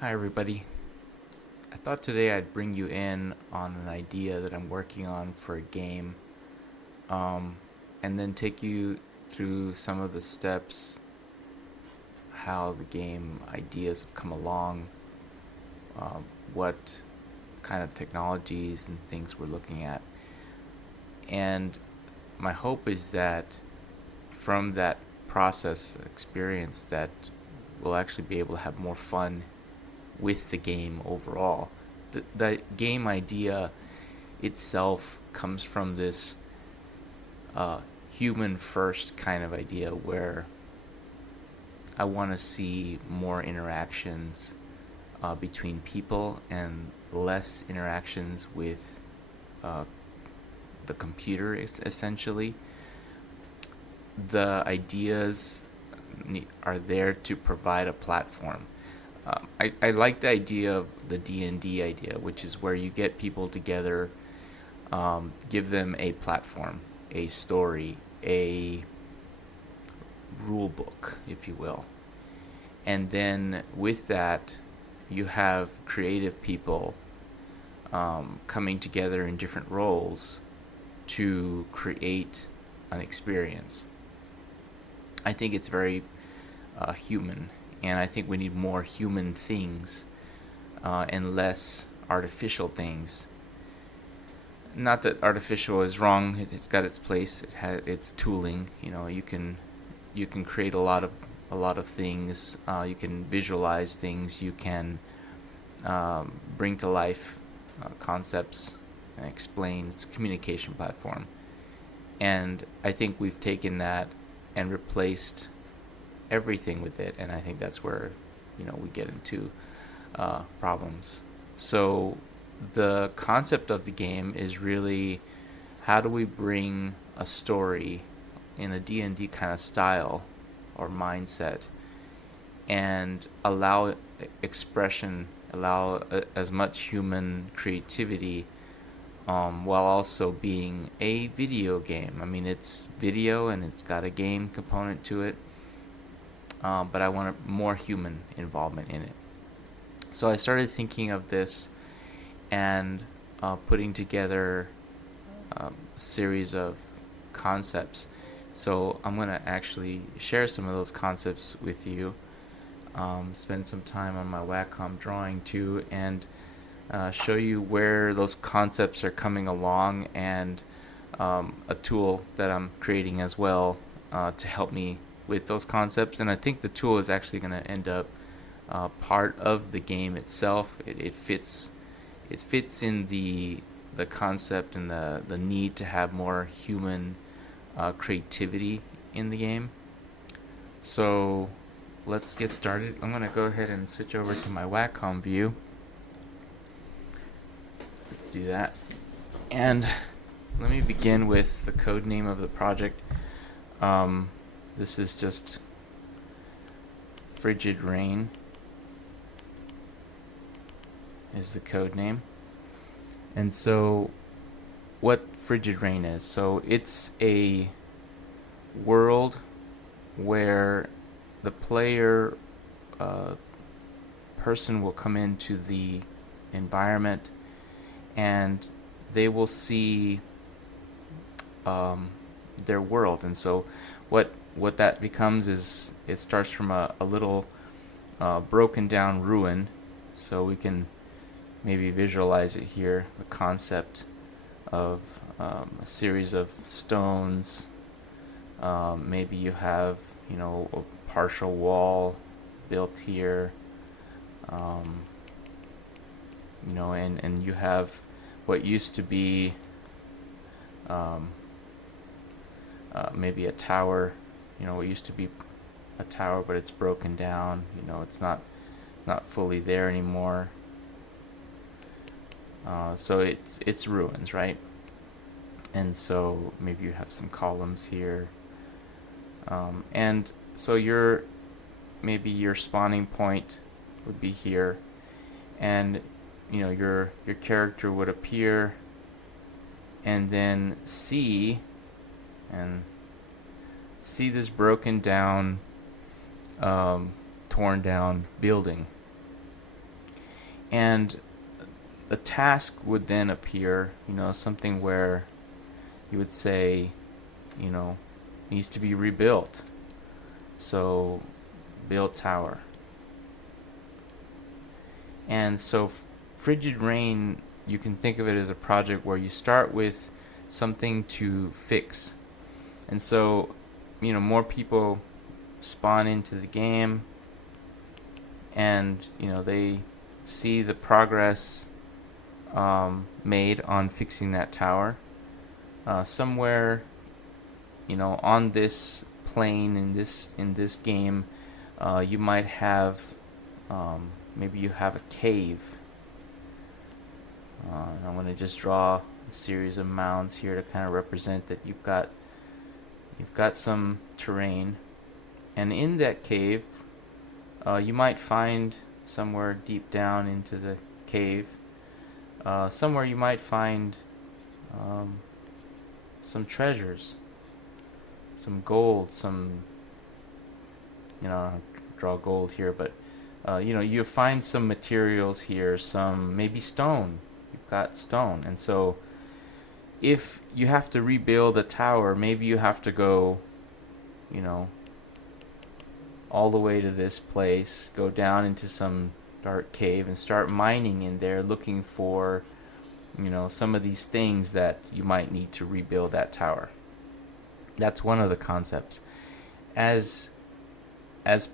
Hi, everybody. I thought today I'd bring you in on an idea that I'm working on for a game, um, and then take you through some of the steps, how the game ideas have come along, what kind of technologies and things we're looking at. And my hope is that from that process experience that we'll actually be able to have more fun with the game overall. The game idea itself comes from this human first kind of idea where I want to see more interactions between people and less interactions with uh, the computer, essentially. The ideas are there to provide a platform. I like the idea of the D&D idea, which is where you get people together, give them a platform, a story, a rule book, if you will. And then with that, you have creative people coming together in different roles to create an experience. I think it's very human, and I think we need more human things and less artificial things. Not that artificial is wrong; it's got its place. It has its tooling. You can create a lot of things. You can visualize things. You can bring to life concepts and explain. It's a communication platform, and I think we've taken that and replaced everything with it, and I think that's where we get into problems. So the concept of the game is really how do we bring a story in a D&D kind of style or mindset and allow expression, allow as much human creativity while also being a video game. I mean, it's video and it's got a game component to it, but I want more human involvement in it. So I started thinking of this and putting together a series of concepts. So I'm going to actually share some of those concepts with you, spend some time on my Wacom drawing too, and show you where those concepts are coming along and a tool that I'm creating as well to help me with those concepts. And I think the tool is actually going to end up part of the game itself. It fits in the concept and the need to have more human creativity in the game. So let's get started. I'm going to go ahead and switch over to my Wacom view. Let's do that. And let me begin with the code name of the project. This is just FriginRain is the code name. And so what FriginRain is, so it's a world where the player person will come into the environment and they will see their world. And so what that becomes is it starts from a little broken down ruin. So we can maybe visualize it here, the concept of a series of stones. Maybe you have a partial wall built here, and you have what used to be maybe a tower. What used to be a tower, but it's broken down. It's not fully there anymore. So it's ruins, right? And so maybe you have some columns here, and so maybe your spawning point would be here, and your character would appear and then see this broken down, torn down building. And a task would then appear, something where you would say, needs to be rebuilt. So build tower. And so FriginRain, you can think of it as a project where you start with something to fix. And so, more people spawn into the game, and they see the progress made on fixing that tower. Somewhere, on this plane in this game, you might have maybe you have a cave. And I'm going to just draw a series of mounds here to kind of represent that you've got some terrain, and in that cave, you might find somewhere deep down into the cave, somewhere you might find some treasures, some gold, draw gold here, but you find some materials here, some maybe stone. You've got stone, and so if you have to rebuild a tower, maybe you have to go, all the way to this place, go down into some dark cave and start mining in there, looking for, some of these things that you might need to rebuild that tower. That's one of the concepts. As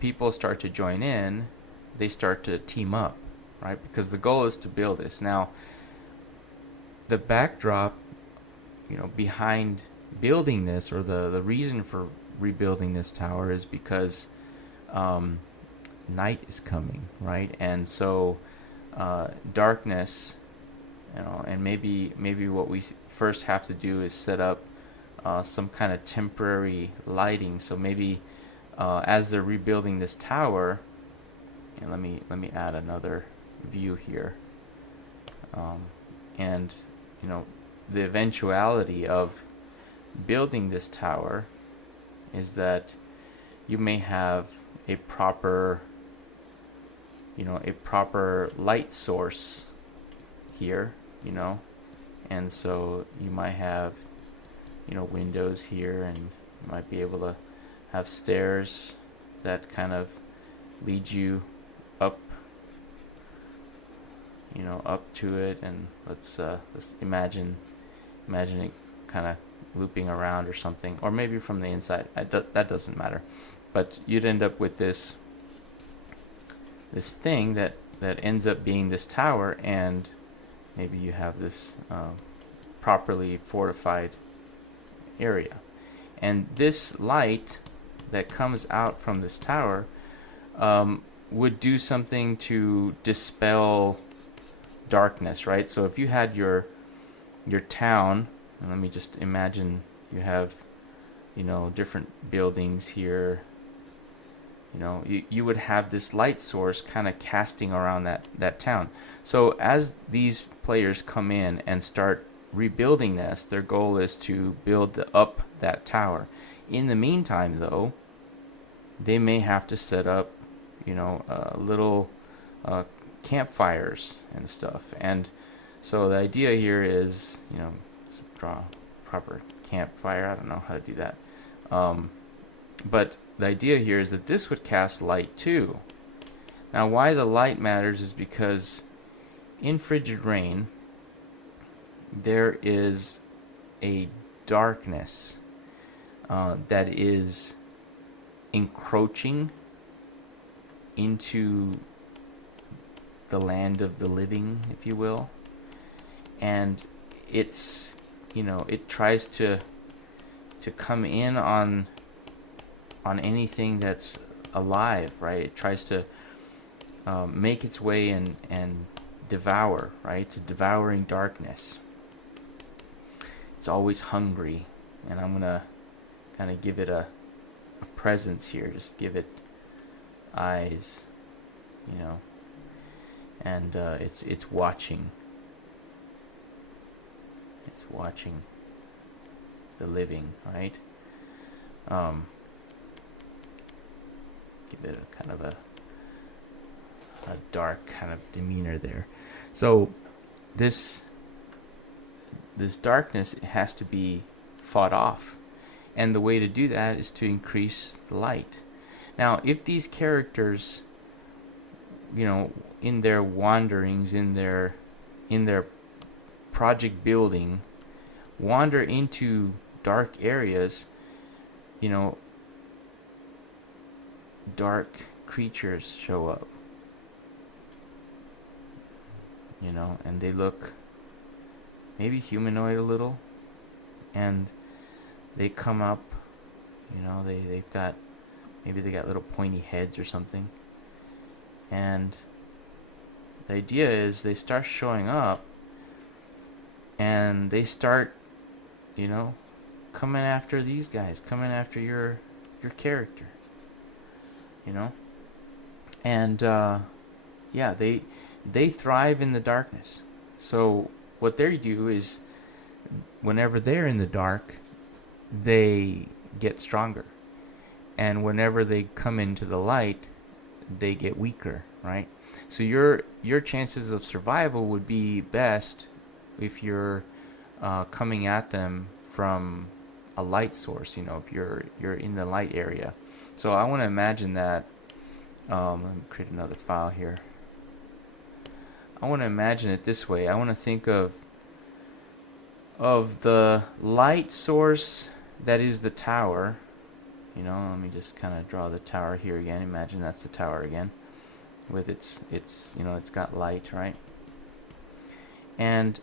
people start to join in, they start to team up, right? Because the goal is to build this. Now, the backdrop, behind building this, or the reason for rebuilding this tower, is because night is coming, right? And so darkness, and maybe what we first have to do is set up some kind of temporary lighting. So maybe as they're rebuilding this tower, and let me add another view here, and the eventuality of building this tower is that you may have a proper light source here, and so you might have windows here, and you might be able to have stairs that kind of lead you up up to it. And let's imagine it kind of looping around or something, or maybe from the inside. That doesn't matter, but you'd end up with this thing that ends up being this tower, and maybe you have this properly fortified area. And this light that comes out from this tower would do something to dispel darkness, right? So if you had your town, and let me just imagine you have different buildings here, you would have this light source kind of casting around that town. So as these players come in and start rebuilding this, their goal is to build up that tower. In the meantime, though, they may have to set up little campfires and stuff. And so the idea here is draw a proper campfire. I don't know how to do that, but the idea here is that this would cast light too. Now, why the light matters is because in FriginRain there is a darkness that is encroaching into the land of the living, if you will, and it's it tries to come in on anything that's alive, right? It tries to make its way and devour, right? It's a devouring darkness. It's always hungry, and I'm gonna kind of give it a presence here. Just give it eyes, and it's watching. It's watching the living, right? Give it a kind of a dark kind of demeanor there. So this darkness has to be fought off, and the way to do that is to increase the light. Now, if these characters, in their wanderings, in their project building, wander into dark areas, dark creatures show up, and they look maybe humanoid a little, and they come up, they've got, maybe they got little pointy heads or something, and the idea is they start showing up, and they start, coming after these guys, coming after your character, and yeah, they thrive in the darkness. So what they do is, whenever they're in the dark, they get stronger, and whenever they come into the light, they get weaker, right? So your chances of survival would be best if you're coming at them from a light source, if you're in the light area. So I want to imagine that, let me create another file here. I want to imagine it this way. I want to think of the light source that is the tower. Let me just kind of draw the tower here again. Imagine that's the tower again, with its it's got light, right? And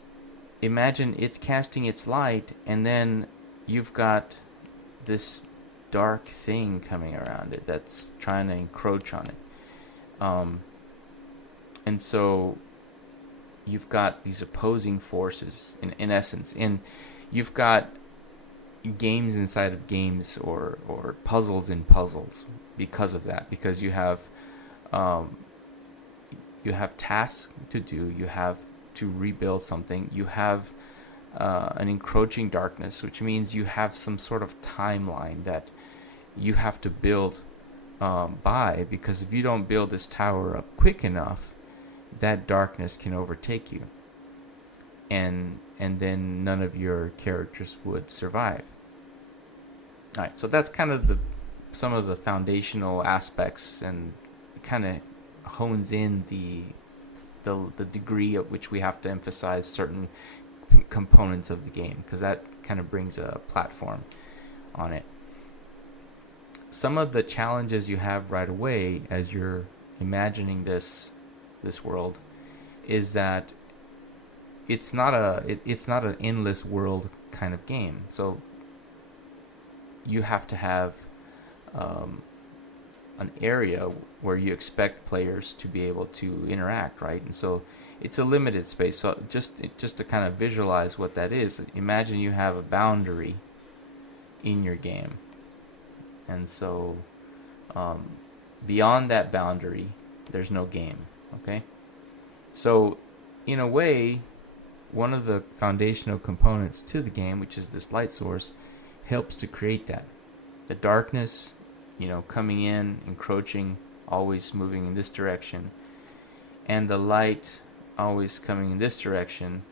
imagine it's casting its light, and then you've got this dark thing coming around it that's trying to encroach on it. And so you've got these opposing forces in essence, and you've got games inside of games, or puzzles in puzzles, because of that, because you have tasks to do, you have to rebuild something, you have an encroaching darkness, which means you have some sort of timeline that you have to build by, because if you don't build this tower up quick enough, that darkness can overtake you, and then none of your characters would survive. Alright, so that's kind of some of the foundational aspects, and kind of hones in the degree at which we have to emphasize certain components of the game, because that kind of brings a platform on it. Some of the challenges you have right away as you're imagining this world is that it's not an endless world kind of game. So you have to have an area where you expect players to be able to interact, right? And so it's a limited space. So just to kind of visualize what that is, imagine you have a boundary in your game, and so beyond that boundary, there's no game. Okay, so in a way, one of the foundational components to the game, which is this light source, helps to create that. The darkness, coming in, encroaching, always moving in this direction, and the light always coming in this direction,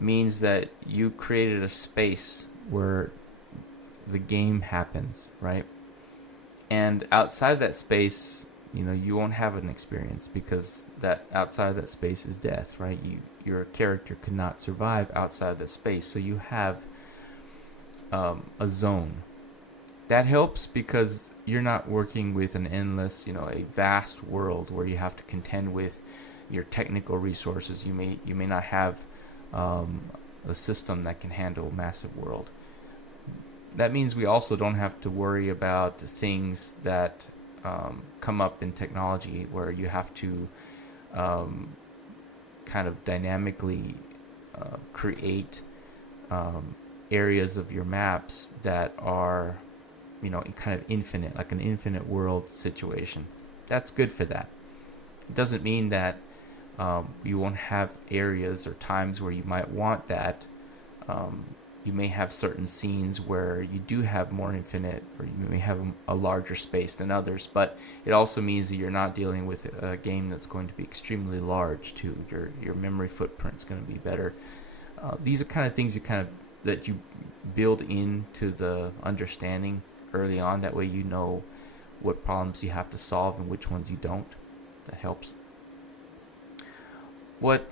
means that you created a space where the game happens, right? And outside that space, you won't have an experience, because that outside that space is death, right? Your character could not survive outside that space. So you have a zone. That helps because you're not working with an endless, a vast world where you have to contend with your technical resources. You may not have a system that can handle a massive world. That means we also don't have to worry about things that come up in technology, where you have to kind of dynamically create areas of your maps that are, kind of infinite, like an infinite world situation. That's good for that. It doesn't mean that you won't have areas or times where you might want that you may have certain scenes where you do have more infinite, or you may have a larger space than others, but it also means that you're not dealing with a game that's going to be extremely large too. Your memory footprint's going to be better. These are kind of things that you build into the understanding early on. That way you know what problems you have to solve and which ones you don't. That helps. What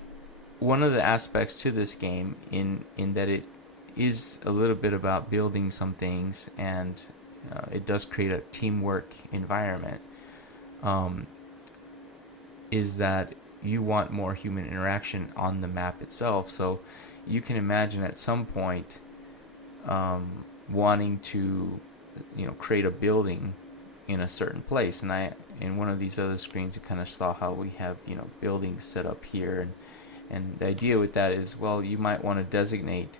One of the aspects to this game, in that it is a little bit about building some things, and it does create a teamwork environment, um, is that you want more human interaction on the map itself. So you can imagine at some point wanting to, create a building in a certain place. And in one of these other screens, you kind of saw how we have, buildings set up here, and the idea with that is, well, you might want to designate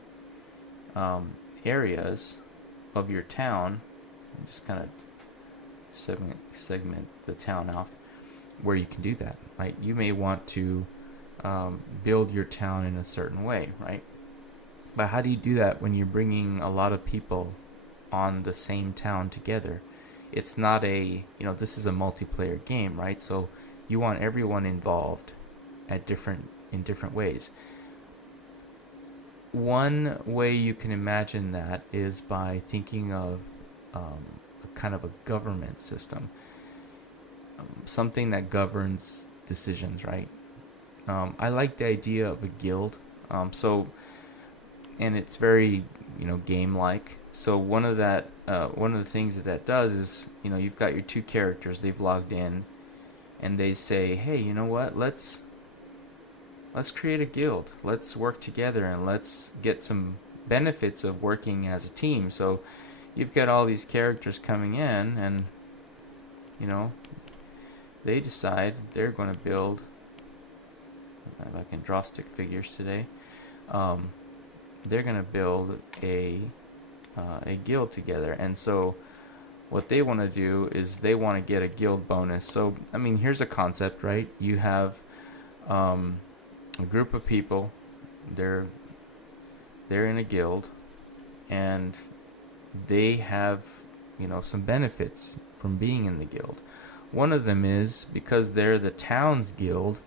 areas of your town, and just kind of segment the town off where you can do that, right? You may want to build your town in a certain way, right? But how do you do that when you're bringing a lot of people on the same town together? It's not this is a multiplayer game, right? So you want everyone involved in different ways. One way you can imagine that is by thinking of a kind of a government system, something that governs decisions, right? I like the idea of a guild. And it's very game-like. So one of the things that does is, you've got your two characters, they've logged in, and they say, hey, you know what? Let's create a guild. Let's work together and let's get some benefits of working as a team. So you've got all these characters coming in, and they decide they're going to build. If I can draw stick figures today. They're going to build a guild together, and so what they want to do is they want to get a guild bonus. So here's a concept, right? You have a group of people, they're in a guild, and they have some benefits from being in the guild. One of them is, because they're the town's guild,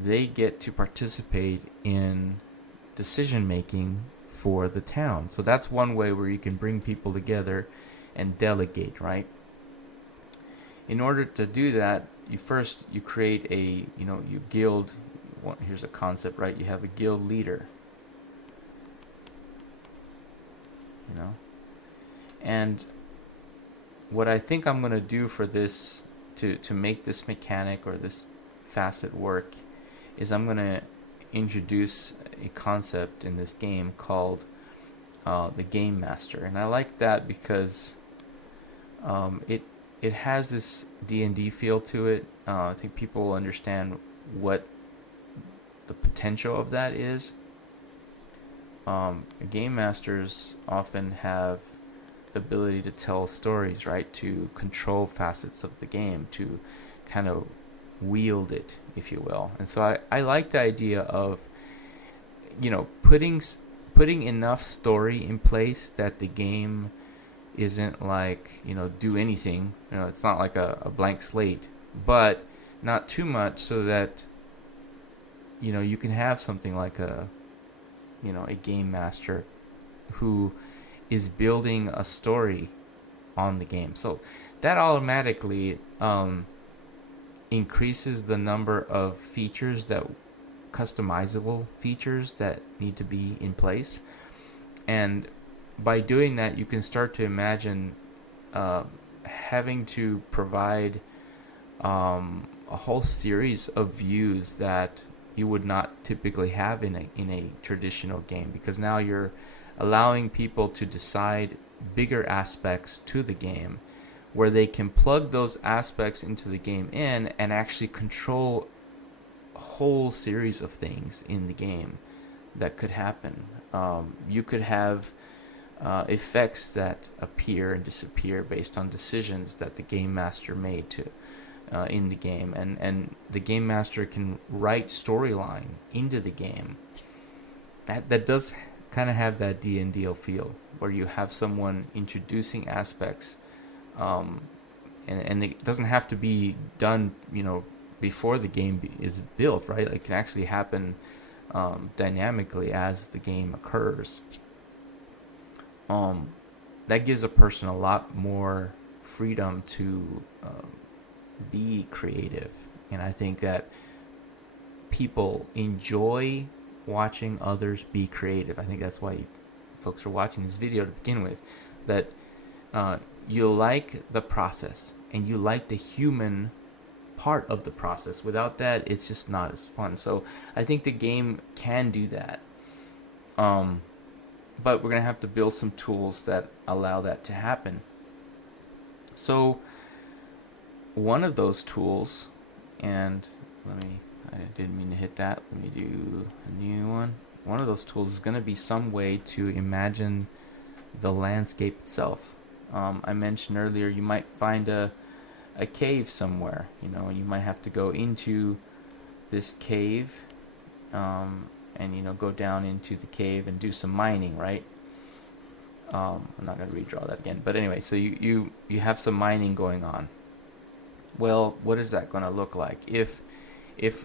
they get to participate in decision making for the town. So that's one way where you can bring people together and delegate, right? In order to do that, you create a you guild. Here's a concept, right? You have a guild leader, and what I think I'm going to do for this, to make this mechanic or this facet work, is I'm going to introduce a concept in this game called the Game Master. And I like that because it has this D&D feel to it. I think people will understand what the potential of that is. Game Masters often have the ability to tell stories, right? To control facets of the game, to kind of wield it, if you will. And so I like the idea of putting enough story in place that the game isn't like do anything. It's not like a blank slate, but not too much, so that you can have something like a game master who is building a story on the game. So that automatically increases the number of features, that customizable features that need to be in place. And by doing that, you can start to imagine having to provide a whole series of views that you would not typically have in a traditional game, because now you're allowing people to decide bigger aspects to the game, where they can plug those aspects into the game and actually control a whole series of things in the game that could happen. You could have effects that appear and disappear based on decisions that the game master made in the game, and the game master can write storyline into the game. That does kind of have that D&D feel, where you have someone introducing aspects, um, and it doesn't have to be done, before the game is built, right? It can actually happen dynamically as the game occurs. Um, that gives a person a lot more freedom to be creative, and I think that people enjoy watching others be creative. I think that's why folks are watching this video to begin with. That uh, you like the process and you like the human part of the process. Without that, it's just not as fun. So I think the game can do that. Um, but we're gonna have to build some tools that allow that to happen. So one of those tools, and I didn't mean to hit that. Let me do a new one. One of those tools is going to be some way to imagine the landscape itself. I mentioned earlier you might find a cave somewhere. You might have to go into this cave, and go down into the cave and do some mining, right? I'm not going to redraw that again, but anyway, so you have some mining going on. Well, what is that going to look like if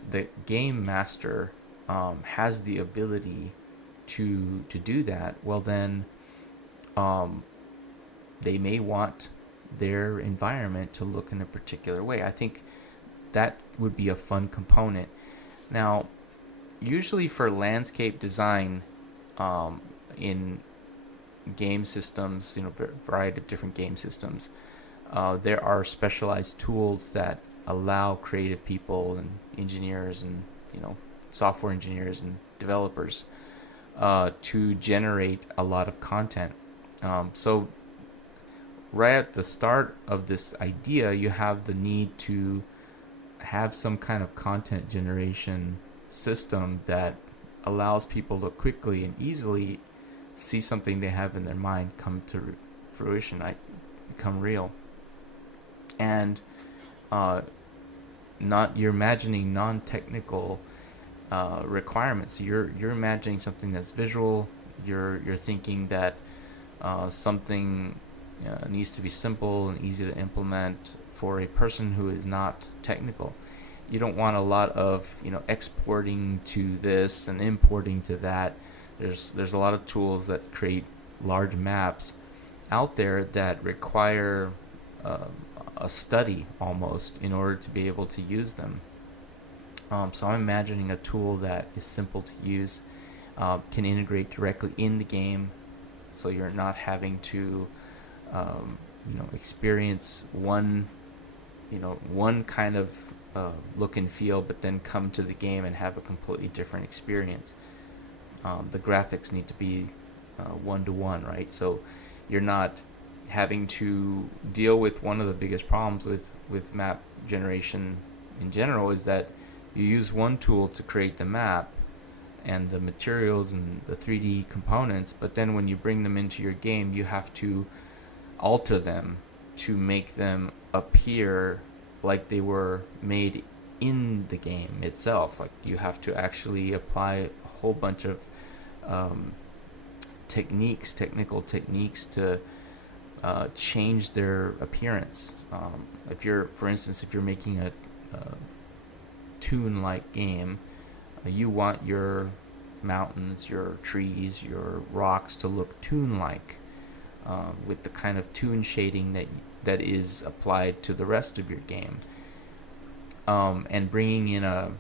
the game master has the ability to do that? Well, then they may want their environment to look in a particular way. I think that would be a fun component. Now, usually for landscape design, in game systems, variety of different game systems, there are specialized tools that allow creative people and engineers and software engineers and developers to generate a lot of content. So right at the start of this idea, you have the need to have some kind of content generation system that allows people to quickly and easily see something they have in their mind come to fruition, become real. And you're imagining non-technical requirements. You're imagining something that's visual. You're thinking that something needs to be simple and easy to implement for a person who is not technical. You don't want a lot of exporting to this and importing to that. There's a lot of tools that create large maps out there that require a study almost in order to be able to use them. So I'm imagining a tool that is simple to use, can integrate directly in the game, so you're not having to experience one kind of look and feel, but then come to the game and have a completely different experience. The graphics need to be one-to-one, right? So you're not having to deal with one of the biggest problems with map generation in general, is that you use one tool to create the map and the materials and the 3D components, but then when you bring them into your game, you have to alter them to make them appear like they were made in the game itself. Like, you have to actually apply a whole bunch of technical techniques to change their appearance. For instance, if you're making a toon-like game, you want your mountains, your trees, your rocks to look toon-like, with the kind of toon shading that is applied to the rest of your game. And bringing in a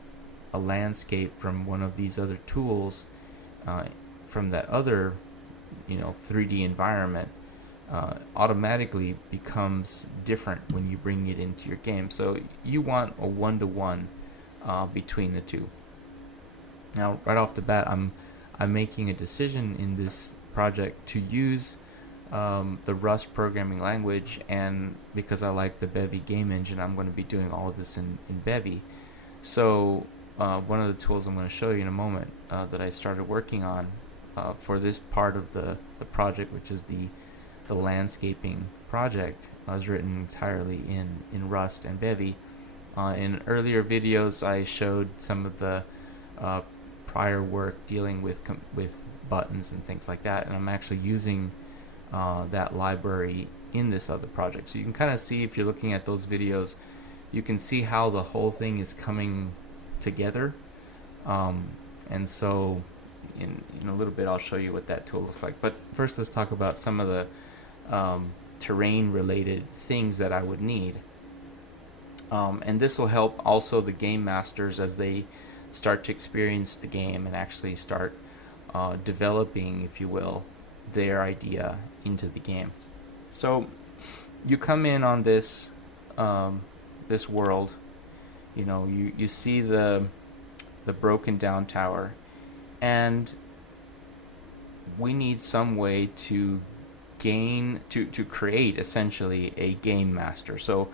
landscape from one of these other tools, from that other 3D environment, automatically becomes different when you bring it into your game. So you want a one-to-one between the two. Now, right off the bat, I'm making a decision in this project to use the Rust programming language, and because I like the Bevy game engine, I'm going to be doing all of this in Bevy. So one of the tools I'm going to show you in a moment that I started working on for this part of the project, which is the landscaping project, was written entirely in Rust and Bevy. In earlier videos, I showed some of the prior work dealing with buttons and things like that, and I'm actually using that library in this other project. So you can kind of see, if you're looking at those videos, you can see how the whole thing is coming together. And so in a little bit I'll show you what that tool looks like. But first let's talk about some of the terrain related things that I would need. And this will help also the game masters as they start to experience the game and actually start developing, if you will, their idea into the game. So you come in on this this world, you see the broken down tower, and we need some way to create essentially a game master. So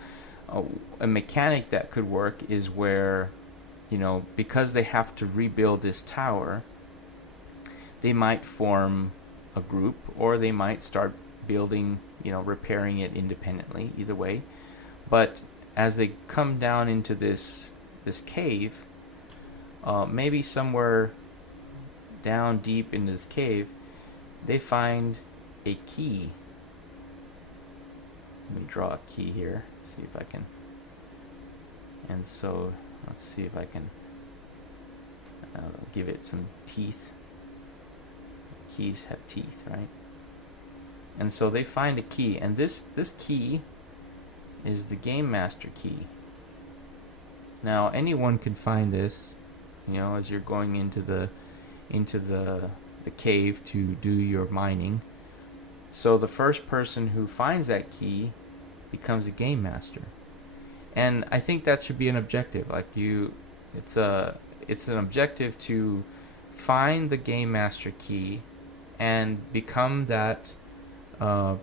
a mechanic that could work is where, because they have to rebuild this tower, they might form a group, or they might start building, repairing it independently, either way. But as they come down into this cave, maybe somewhere down deep into this cave, they find a key. Let me draw a key here, see if I can. And so let's see if I can give it some teeth. Keys have teeth, right? And so they find a key, and this key is the game master key. Now anyone can find this, as you're going into the cave to do your mining. So the first person who finds that key becomes a game master. And I think that should be an objective. It's an objective to find the game master key and become that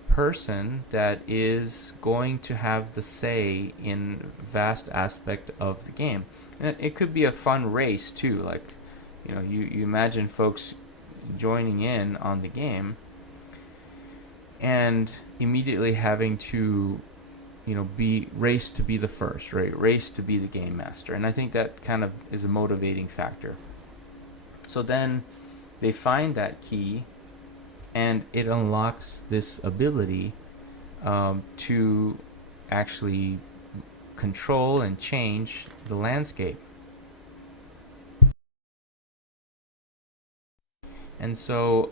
person that is going to have the say in vast aspect of the game. And it could be a fun race too. You imagine folks joining in on the game and immediately having to be race to be the first, right? Race to be the game master. And I think that kind of is a motivating factor. So then they find that key, and it unlocks this ability to actually control and change the landscape. And so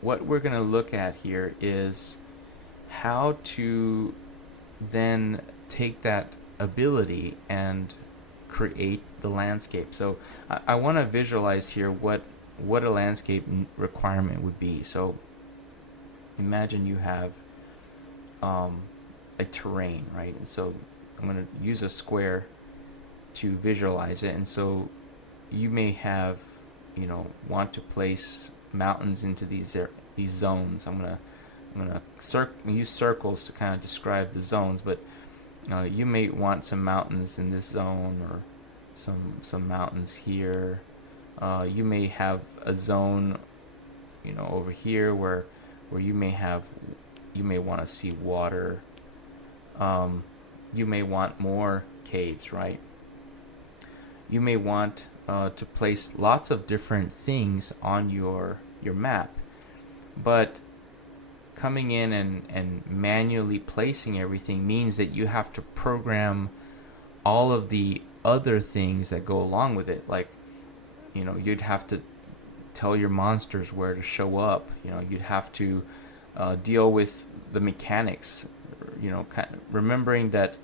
what we're going to look at here is how to then take that ability and create the landscape. So I want to visualize here what a landscape requirement would be. So imagine you have a terrain, right? And so I'm going to use a square to visualize it. And so you may have, want to place mountains into these zones. I'm gonna use circles to kind of describe the zones, but you may want some mountains in this zone, or some mountains here. You may have a zone, over here where you may want to see water. You may want more caves, right? You may want to place lots of different things on your map, but coming in and manually placing everything means that you have to program all of the other things that go along with it. You'd have to tell your monsters where to show up. You'd have to deal with the mechanics. Remembering that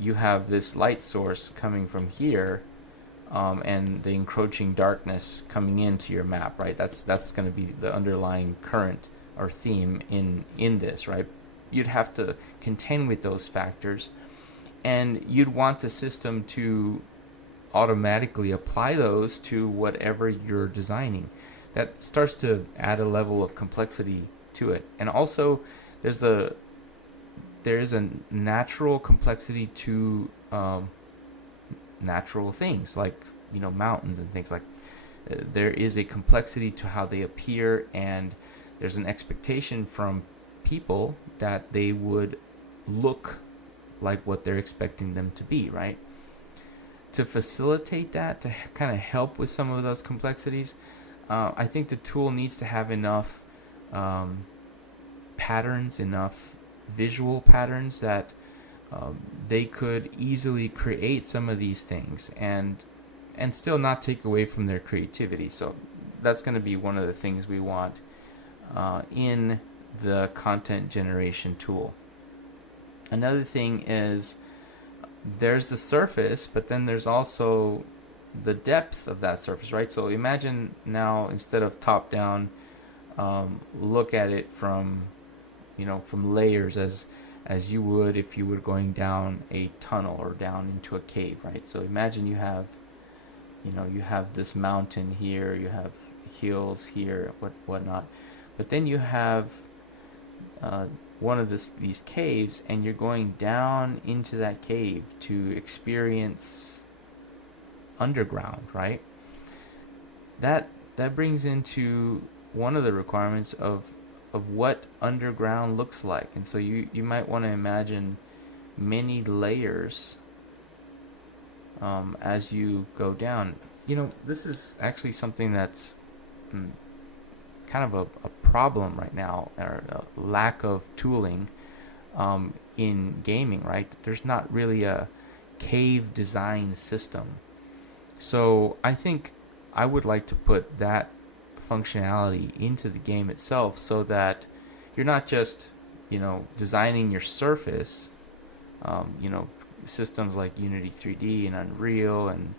you have this light source coming from here, and the encroaching darkness coming into your map, right? That's going to be the underlying current or theme in this, right? You'd have to contend with those factors, and you'd want the system to automatically apply those to whatever you're designing. That starts to add a level of complexity to it. And also there is a natural complexity to natural things like mountains and things like there is a complexity to how they appear, and there's an expectation from people that they would look like what they're expecting them to be, right? To facilitate that, to kind of help with some of those complexities, I think the tool needs to have enough um, patterns, enough visual patterns that they could easily create some of these things and still not take away from their creativity. So that's going to be one of the things we want in the content generation tool. Another thing is there's the surface, but then there's also the depth of that surface, right? So imagine now, instead of top down, look at it from, from layers, as you would if you were going down a tunnel or down into a cave, right? So imagine you have this mountain here, you have hills here, whatnot, but then you have one of these caves, and you're going down into that cave to experience underground, right? That brings into one of the requirements of what underground looks like. And so you might want to imagine many layers as you go down. This is actually something that's kind of a problem right now, or a lack of tooling in gaming, right? There's not really a cave design system. So I think I would like to put that functionality into the game itself, so that you're not just designing your surface. Systems like Unity 3D and Unreal and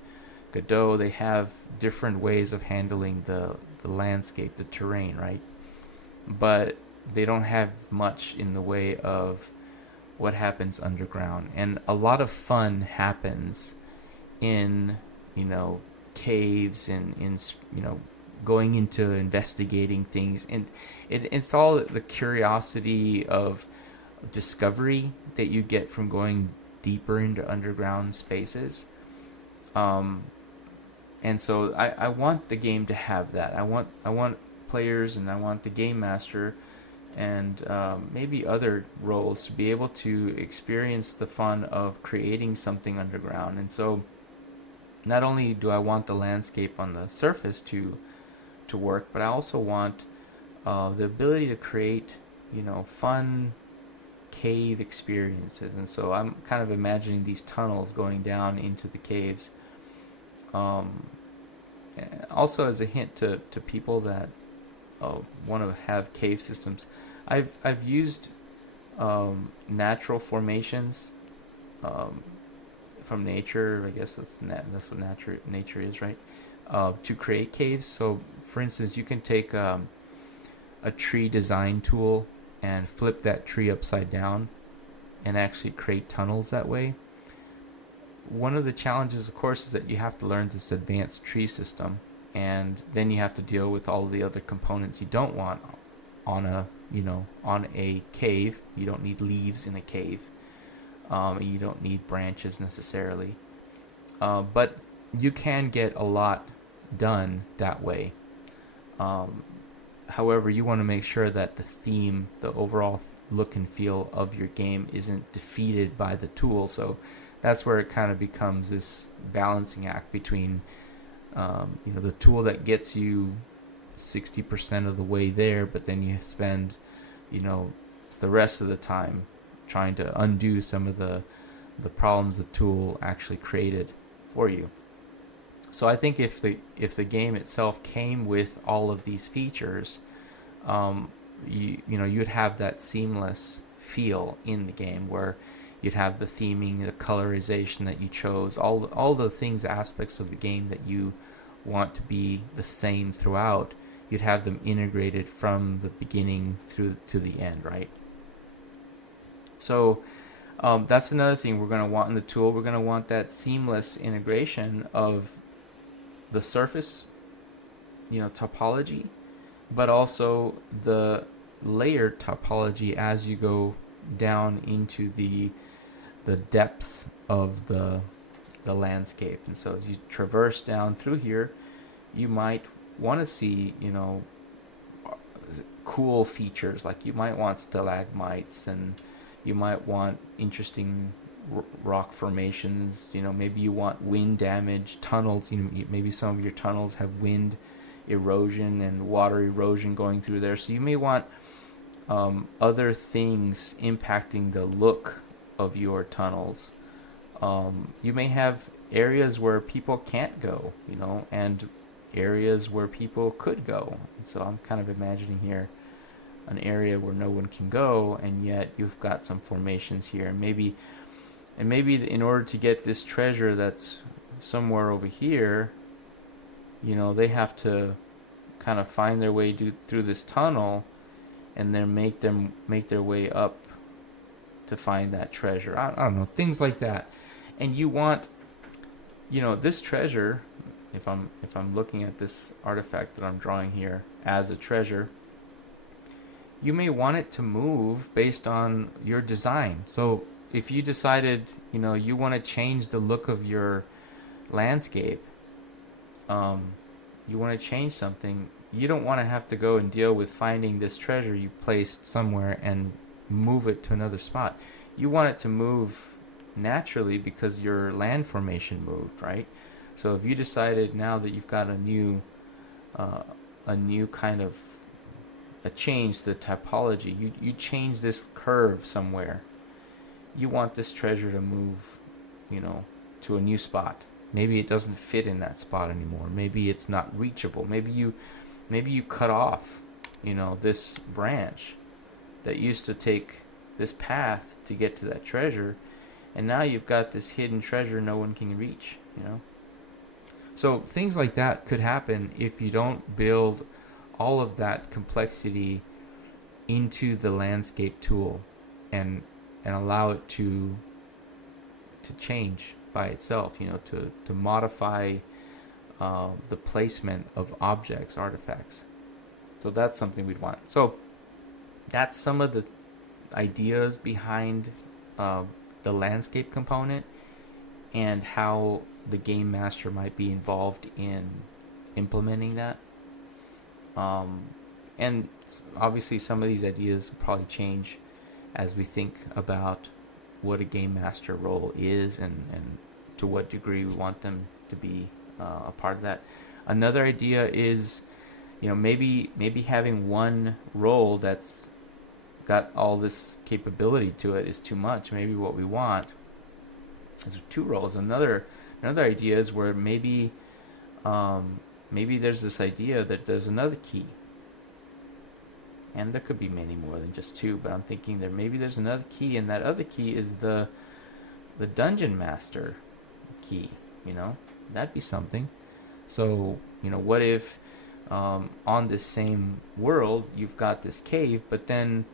Godot, they have different ways of handling the landscape, the terrain, right? But they don't have much in the way of what happens underground. And a lot of fun happens in caves and in going into investigating things, and it's all the curiosity of discovery that you get from going deeper into underground spaces. And so I want the game to have that. I want players, and I want the game master and maybe other roles to be able to experience the fun of creating something underground. And so not only do I want the landscape on the surface to work, but I also want the ability to create fun cave experiences. And so I'm kind of imagining these tunnels going down into the caves. Also, as a hint to people that want to have cave systems, I've used natural formations from nature. I guess that's what nature is, right? To create caves. So, for instance, you can take a tree design tool and flip that tree upside down and actually create tunnels that way. One of the challenges, of course, is that you have to learn this advanced tree system, and then you have to deal with all the other components you don't want on a cave. You don't need leaves in a cave. You don't need branches necessarily, but you can get a lot done that way. However, you want to make sure that the theme, the overall look and feel of your game, isn't defeated by the tool. So that's where it kind of becomes this balancing act between the tool that gets you 60% of the way there, but then you spend the rest of the time trying to undo some of the problems the tool actually created for you. So I think if the game itself came with all of these features, you'd have that seamless feel in the game, where you'd have the theming, the colorization that you chose, all the things, aspects of the game that you want to be the same throughout. You'd have them integrated from the beginning through to the end, right? So that's another thing we're going to want in the tool. We're going to want that seamless integration of the surface, topology, but also the layer topology as you go down into the depth of the landscape. And so as you traverse down through here, you might want to see cool features, like you might want stalagmites, and you might want interesting rock formations. Maybe you want wind damage tunnels. Maybe some of your tunnels have wind erosion and water erosion going through there. So you may want other things impacting the look of your tunnels. You may have areas where people can't go, and areas where people could go. So I'm kind of imagining here an area where no one can go, and yet you've got some formations here, and maybe in order to get this treasure that's somewhere over here, they have to kind of find their way through this tunnel, and then make their way up to find that treasure. I don't know, things like that. And you want, this treasure. If I'm looking at this artifact that I'm drawing here as a treasure, you may want it to move based on your design. So if you decided, you want to change the look of your landscape, you want to change something, you don't want to have to go and deal with finding this treasure you placed somewhere and move it to another spot. You want it to move naturally because your land formation moved, right? So if you decided now that you've got a new kind of a change to the typology, you change this curve somewhere, you want this treasure to move, to a new spot. Maybe it doesn't fit in that spot anymore. Maybe it's not reachable. Maybe you cut off, this branch that used to take this path to get to that treasure, and now you've got this hidden treasure no one can reach, So things like that could happen if you don't build all of that complexity into the landscape tool and allow it to change by itself, to modify the placement of objects, artifacts. So that's something we'd want. So that's some of the ideas behind the landscape component and how the game master might be involved in implementing that. And obviously some of these ideas will probably change as we think about what a game master role is and to what degree we want them to be a part of that. Another idea is, maybe having one role that's got all this capability to it is too much. Maybe what we want is two roles. Another idea is where maybe there's this idea that there's another key, and there could be many more than just two, but I'm thinking there's another key, and that other key is the dungeon master key. That'd be something. So what if on this same world you've got this cave, but then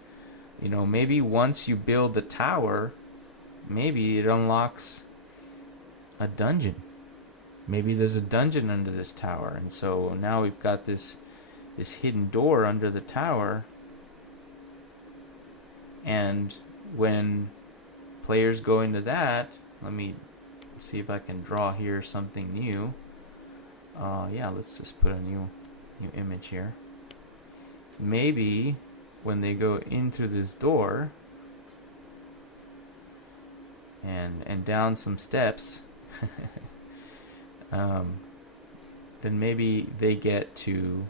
maybe once you build the tower, maybe it unlocks a dungeon. Maybe there's a dungeon under this tower, and so now we've got this hidden door under the tower, and when players go into that, let me see if I can draw here something new. Let's just put a new image here. Maybe when they go into this door and down some steps, then maybe they get to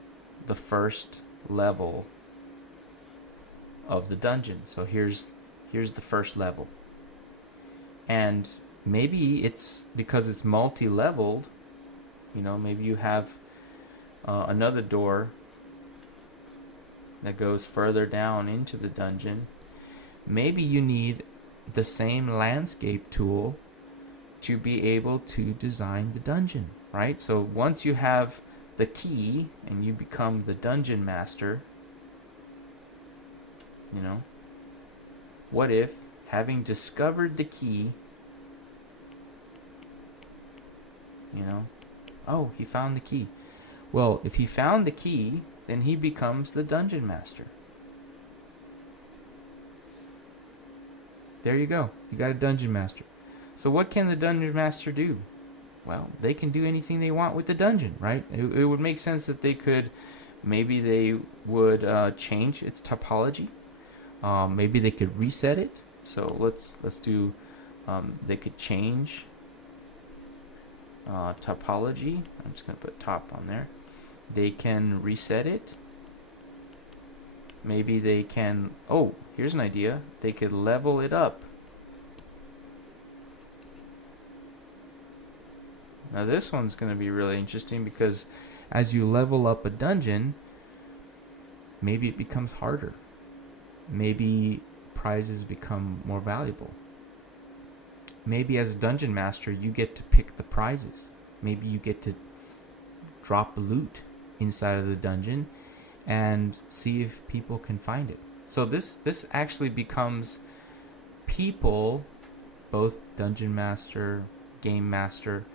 the first level of the dungeon. So here's the first level, and maybe it's because it's multi-leveled. Maybe you have another door that goes further down into the dungeon. Maybe you need the same landscape tool to be able to design the dungeon, right? So once you have the key and you become the dungeon master, what if, having discovered the key, oh, he found the key. Well, if he found the key, then he becomes the dungeon master. There you go. You got a dungeon master. So what can the dungeon master do? Well, they can do anything they want with the dungeon, right? It would make sense that they could, maybe they would change its topology. Maybe they could reset it. So let's do, they could change topology. I'm just going to put top on there. they can reset it. Maybe they can, oh, here's an idea. They could level it up. Now this one's going to be really interesting because as you level up a dungeon, maybe it becomes harder. Maybe prizes become more valuable. Maybe as a dungeon master, you get to pick the prizes. Maybe you get to drop loot inside of the dungeon and see if people can find it. So this actually becomes people, both dungeon master, game master,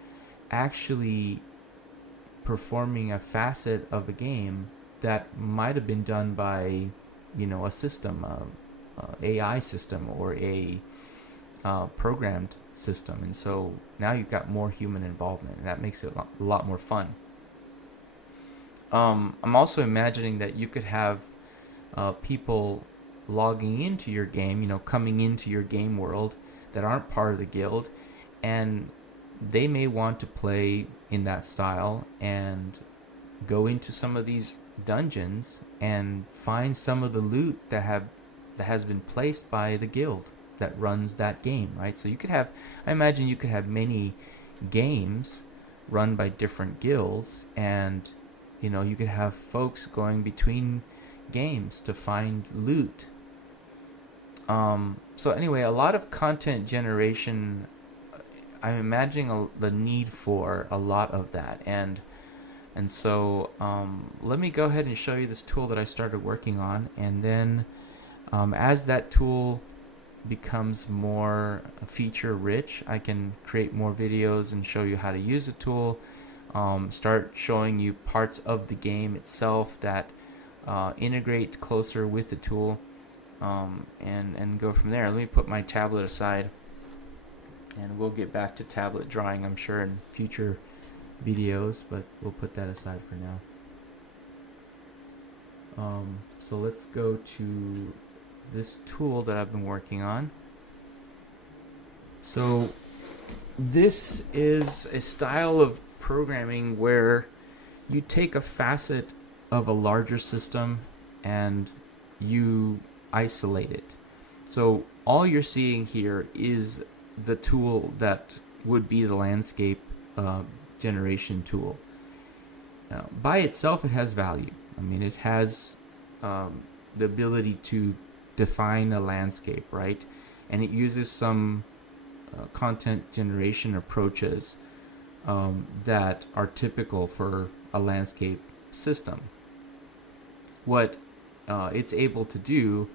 actually performing a facet of a game that might have been done by, a system, AI system, or a programmed system. And so now you've got more human involvement, and that makes it a lot more fun. I'm also imagining that you could have people logging into your game, coming into your game world that aren't part of the guild, and they may want to play in that style and go into some of these dungeons and find some of the loot that has been placed by the guild that runs that game, right? So I imagine you could have many games run by different guilds, and you could have folks going between games to find loot. So anyway, a lot of content generation. I'm imagining the need for a lot of that, and so let me go ahead and show you this tool that I started working on, and then as that tool becomes more feature rich, I can create more videos and show you how to use the tool. Start showing you parts of the game itself that integrate closer with the tool, and go from there. Let me put my tablet aside, and we'll get back to tablet drawing, I'm sure, in future videos, but we'll put that aside for now. So let's go to this tool that I've been working on. So this is a style of programming where you take a facet of a larger system and you isolate it. So all you're seeing here is the tool that would be the landscape generation tool. Now, by itself, it has value. I mean, it has the ability to define a landscape, right? And it uses some content generation approaches that are typical for a landscape system. What it's able to do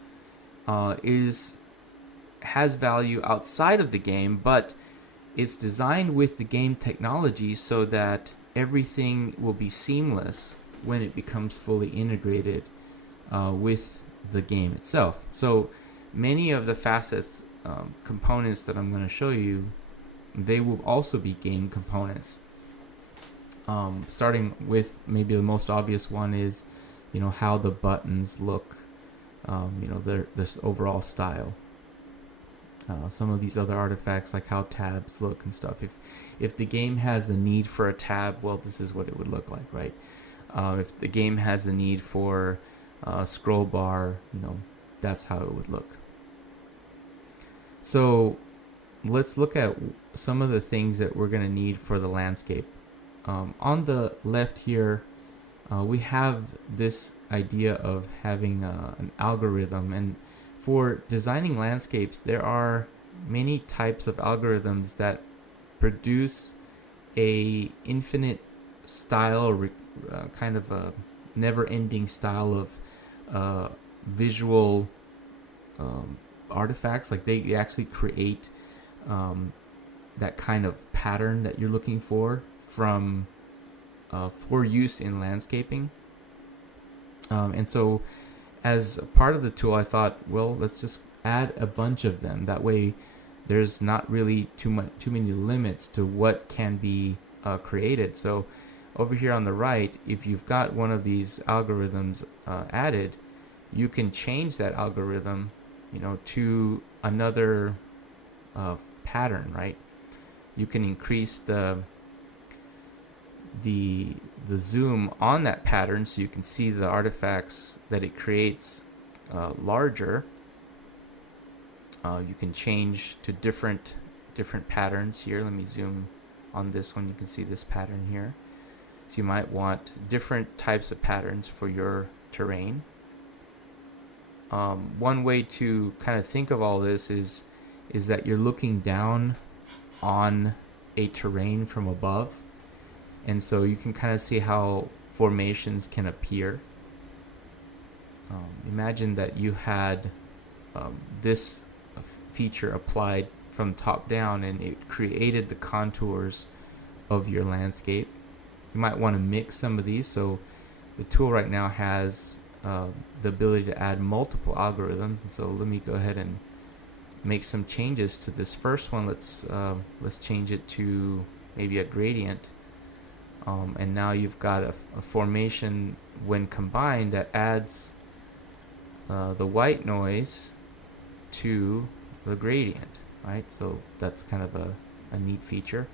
has value outside of the game, but it's designed with the game technology so that everything will be seamless when it becomes fully integrated with the game itself. So many of the facets, components that I'm going to show you, they will also be game components. Starting with maybe the most obvious one is, how the buttons look, this overall style. Some of these other artifacts, like how tabs look and stuff. If the game has the need for a tab, well, this is what it would look like, right? If the game has the need for a scroll bar, that's how it would look. So let's look at some of the things that we're going to need for the landscape. On the left here, we have this idea of having an algorithm, and for designing landscapes, there are many types of algorithms that produce a infinite style, kind of a never-ending style of visual artifacts. Like they actually create that kind of pattern that you're looking for use in landscaping. And so as part of the tool, I thought, well, let's just add a bunch of them. That way there's not really too many limits to what can be created. So over here on the right, if you've got one of these algorithms added, you can change that algorithm, to another pattern, right? You can increase the the the zoom on that pattern so you can see the artifacts that it creates larger. You can change to different patterns here. Let me zoom on this one. You can see this pattern here. So you might want different types of patterns for your terrain. One way to kind of think of all this is that you're looking down on a terrain from above, and so you can kind of see how formations can appear. Imagine that you had this feature applied from top down and it created the contours of your landscape. You might want to mix some of these. So the tool right now has the ability to add multiple algorithms, and so let me go ahead and make some changes to this first one. Let's change it to maybe a gradient, and now you've got a formation when combined that adds the white noise to the gradient, right? So that's kind of a neat feature.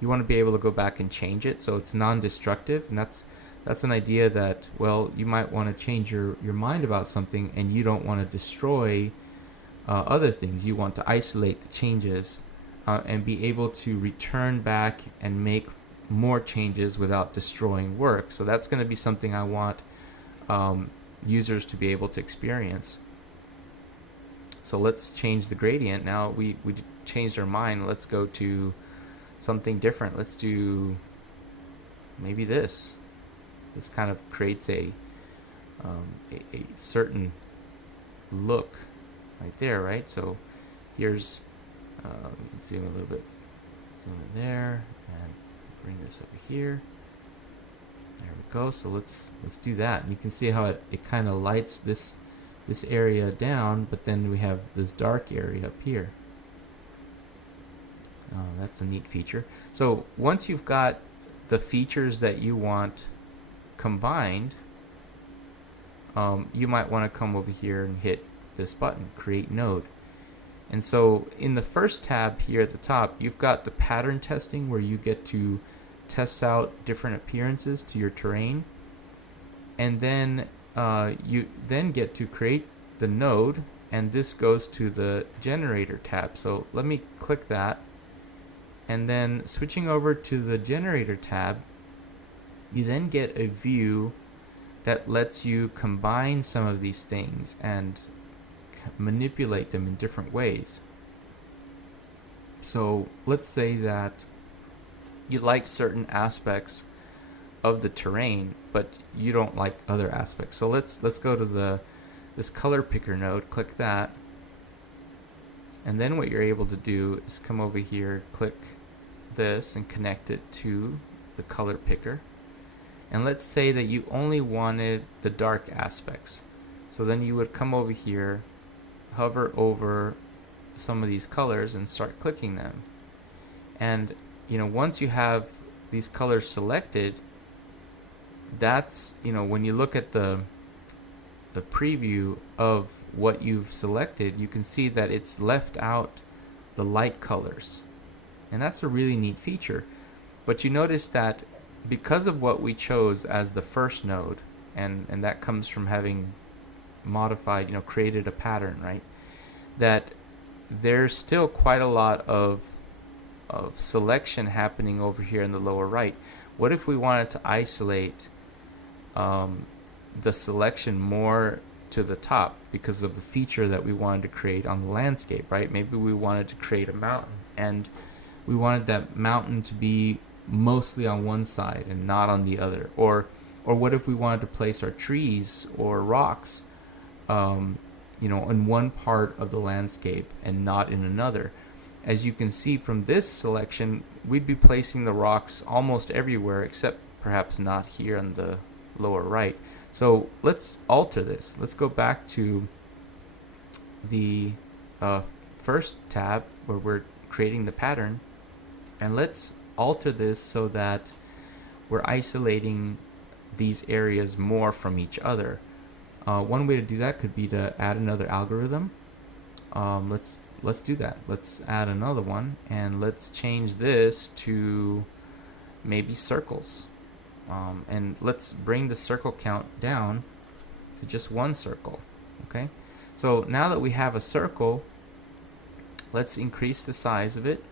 You want to be able to go back and change it so it's non-destructive, and that's an idea that, well, you might want to change your mind about something and you don't want to destroy other things. You want to isolate the changes and be able to return back and make more changes without destroying work. So that's going to be something I want users to be able to experience. So let's change the gradient. Now we changed our mind. Let's go to something different. Let's do maybe this. This kind of creates a certain look right there, right? So here's zoom a little bit, zoom in there, and bring this over here. There we go. So let's do that. And you can see how it kind of lights this area down, but then we have this dark area up here. That's a neat feature. So once you've got the features that you want combined, you might want to come over here and hit this button, Create Node. And so in the first tab here at the top, you've got the pattern testing where you get to test out different appearances to your terrain. And then you then get to create the node, and this goes to the generator tab. So let me click that, and then switching over to the generator tab, you then get a view that lets you combine some of these things and manipulate them in different ways. So let's say that you like certain aspects of the terrain, but you don't like other aspects. So let's go to this color picker node, click that, and then what you're able to do is come over here, click this, and connect it to the color picker. And let's say that you only wanted the dark aspects. So then you would come over here, hover over some of these colors, and start clicking them. And once you have these colors selected, that's when you look at the preview of what you've selected, you can see that it's left out the light colors, and that's a really neat feature. But you notice that because of what we chose as the first node, and that comes from having modified, created a pattern, right, that there's still quite a lot of selection happening over here in the lower right. What if we wanted to isolate the selection more to the top because of the feature that we wanted to create on the landscape, right? Maybe we wanted to create a mountain, and we wanted that mountain to be mostly on one side and not on the other. Or what if we wanted to place our trees or rocks in one part of the landscape and not in another? As you can see from this selection, we'd be placing the rocks almost everywhere except perhaps not here on the lower right. So let's alter this. Let's go back to the first tab where we're creating the pattern, and let's alter this so that we're isolating these areas more from each other. One way to do that could be to add another algorithm. Let's do that. Let's add another one, and let's change this to maybe circles. And let's bring the circle count down to just one circle. Okay, so now that we have a circle, let's increase the size of it.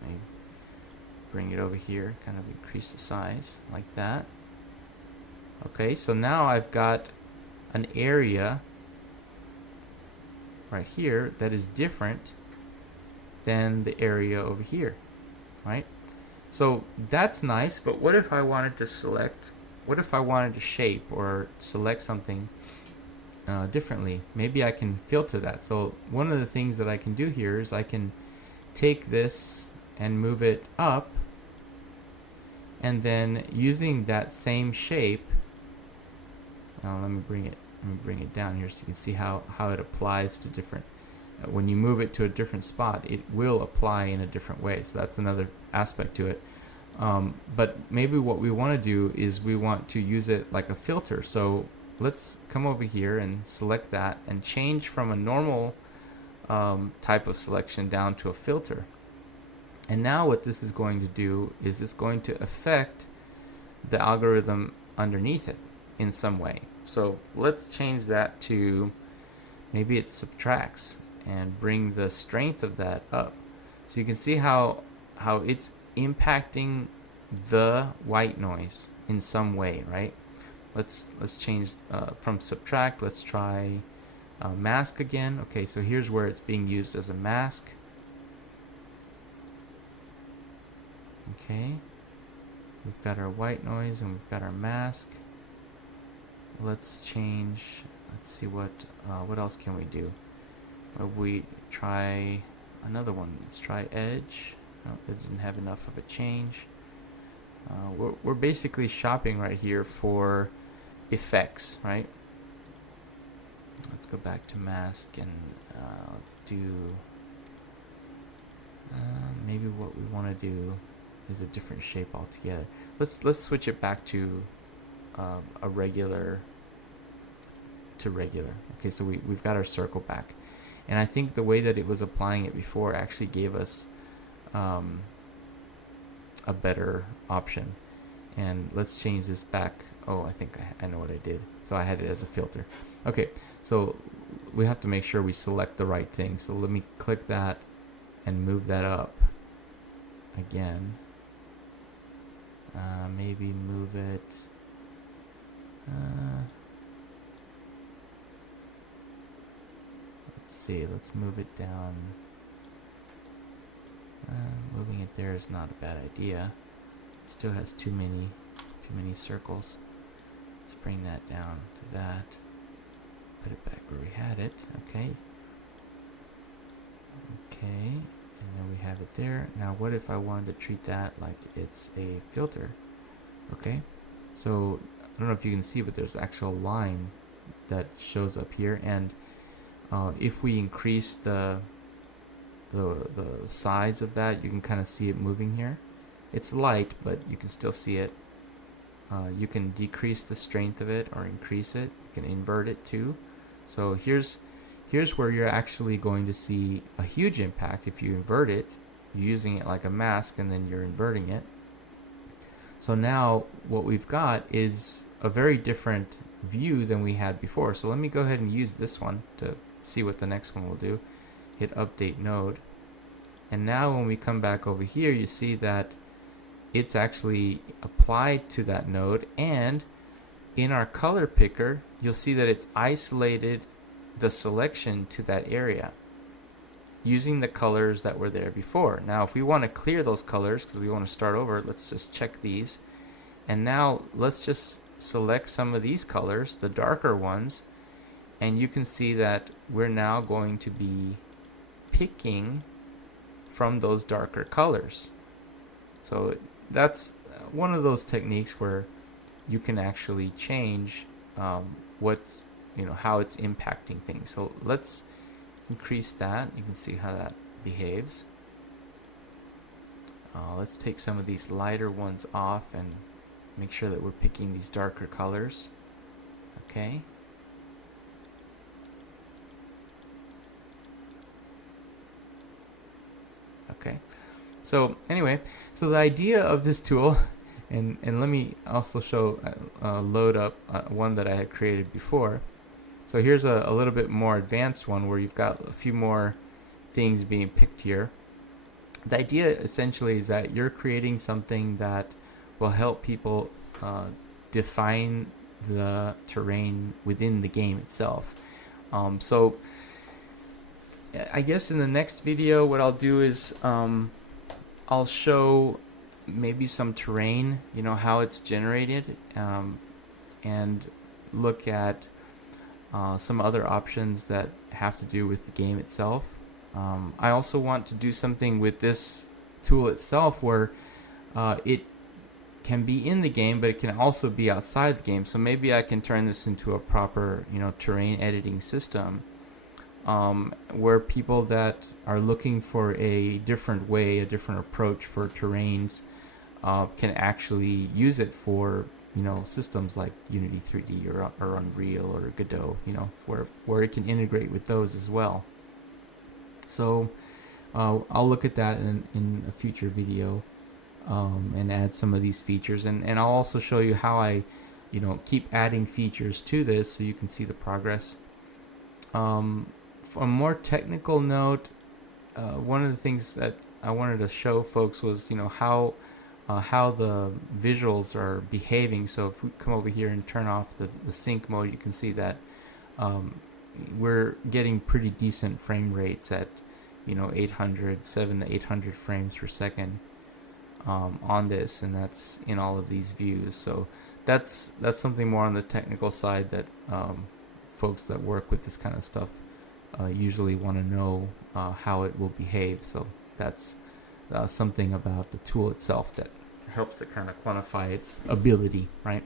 Let me bring it over here, kind of increase the size like that. Okay, so now I've got an area right here that is different than the area over here, right? So that's nice, but what if I wanted to select, what if I wanted to shape or select something differently? Maybe I can filter that. So one of the things that I can do here is I can take this and move it up, and then using that same shape, let me bring it down here so you can see how it applies to different, when you move it to a different spot, it will apply in a different way. So that's another aspect to it. But maybe what we want to do is we want to use it like a filter. So let's come over here and select that and change from a normal type of selection down to a filter. And now what this is going to do is it's going to affect the algorithm underneath it in some way. So let's change that to, maybe it subtracts, and bring the strength of that up. So you can see how it's impacting the white noise in some way, right? Let's change from subtract. Let's try mask again. Okay, so here's where it's being used as a mask. Okay, we've got our white noise and we've got our mask. Let's change. Let's see what else can we do. We try another one. Let's try edge. Oh, it didn't have enough of a change. We're basically shopping right here for effects, right? Let's go back to mask and let's do maybe what we want to do is a different shape altogether. Let's switch it back to a regular to regular. Okay, so we've got our circle back, and I think the way that it was applying it before actually gave us a better option. And let's change this back. Oh, I think I know what I did. So I had it as a filter. Okay, so we have to make sure we select the right thing. So let me click that and move that up again. Maybe move it. Let's see. Let's move it down. Moving it there is not a bad idea. It still has too many circles. Let's bring that down to that. Put it back where we had it. Okay. Okay. And then we have it there. Now what if I wanted to treat that like it's a filter? Okay. So I don't know if you can see, but there's actual line that shows up here, and if we increase the size of that, you can kind of see it moving here. It's light, but you can still see it. You can decrease the strength of it or increase it. You can invert it too. So here's where you're actually going to see a huge impact if you invert it. You're using it like a mask and then you're inverting it. So now what we've got is a very different view than we had before. So let me go ahead and use this one to see what the next one will do. Hit update node, and now when we come back over here, you see that it's actually applied to that node, and in our color picker you'll see that it's isolated the selection to that area using the colors that were there before. Now if we want to clear those colors because we want to start over, let's just check these, and now let's just select some of these colors, the darker ones, and you can see that we're now going to be picking from those darker colors. So that's one of those techniques where you can actually change what's, how it's impacting things. So let's increase that. You can see how that behaves. Let's take some of these lighter ones off and make sure that we're picking these darker colors. Okay. Okay. So anyway, so the idea of this tool, and let me also show load up one that I had created before. So here's a little bit more advanced one where you've got a few more things being picked here. The idea essentially is that you're creating something that will help people define the terrain within the game itself. So I guess in the next video what I'll do is I'll show maybe some terrain, you know, how it's generated, and look at some other options that have to do with the game itself. I also want to do something with this tool itself where it can be in the game, but it can also be outside the game. So maybe I can turn this into a proper, you know, terrain editing system, where people that are looking for a different way, a different approach for terrains, can actually use it for, you know, systems like Unity 3D or Unreal or Godot, you know, where it can integrate with those as well. So I'll look at that in a future video, and add some of these features, and I'll also show you how I, you know, keep adding features to this so you can see the progress. For a more technical note, one of the things that I wanted to show folks was, you know, how the visuals are behaving. So if we come over here and turn off the sync mode, you can see that we're getting pretty decent frame rates at, you know, 7 to 800 frames per second on this, and that's in all of these views. So that's something more on the technical side that folks that work with this kind of stuff usually want to know how it will behave. So that's something about the tool itself that helps it kind of quantify its ability, right?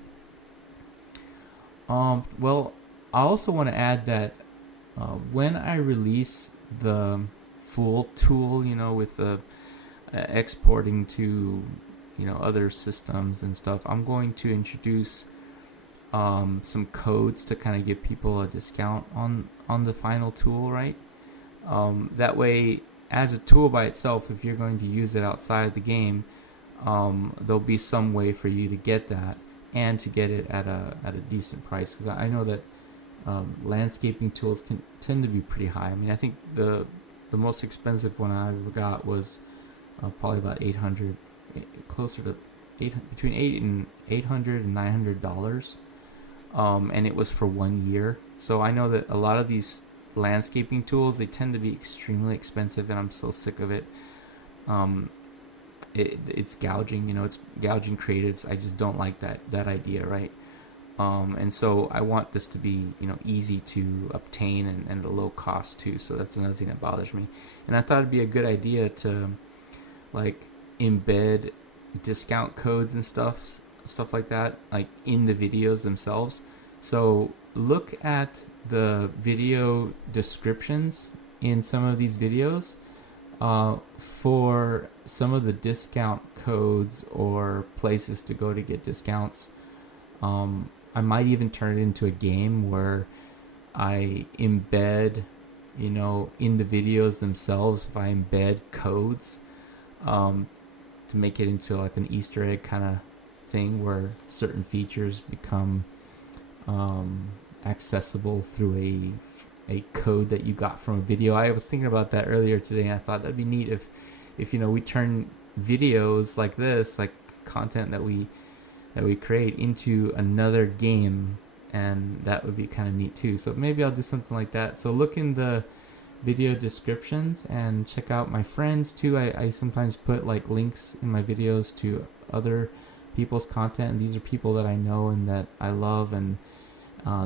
Well, I also want to add that when I release the full tool, you know, with the exporting to, you know, other systems and stuff, I'm going to introduce some codes to kind of give people a discount on the final tool, right? That way, as a tool by itself, if you're going to use it outside the game, there'll be some way for you to get that and to get it at a decent price. Because I know that landscaping tools can tend to be pretty high. I mean, I think the most expensive one I ever got was probably about 800, closer to between $800 and $900, and it was for 1 year. So I know that a lot of these landscaping tools, they tend to be extremely expensive, and I'm so sick of it. It's gouging, you know, it's gouging creatives. I just don't like that idea, right? And so I want this to be, you know, easy to obtain and a low cost too. So that's another thing that bothers me. And I thought it'd be a good idea to like embed discount codes and stuff like that, like in the videos themselves. So look at the video descriptions in some of these videos for some of the discount codes or places to go to get discounts. I might even turn it into a game where I embed, you know, in the videos themselves, if I embed codes to make it into like an Easter egg kind of thing where certain features become accessible through a code that you got from a video. I was thinking about that earlier today, and I thought that'd be neat if you know, we turn videos like this, like content that we create, into another game, and that would be kind of neat too. So maybe I'll do something like that. So look in the video descriptions and check out my friends too. I sometimes put like links in my videos to other people's content, and these are people that I know and that I love, and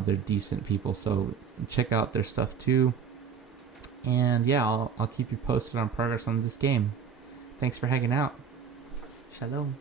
they're decent people, so check out their stuff too. And yeah, I'll keep you posted on progress on this game. Thanks for hanging out. Shalom.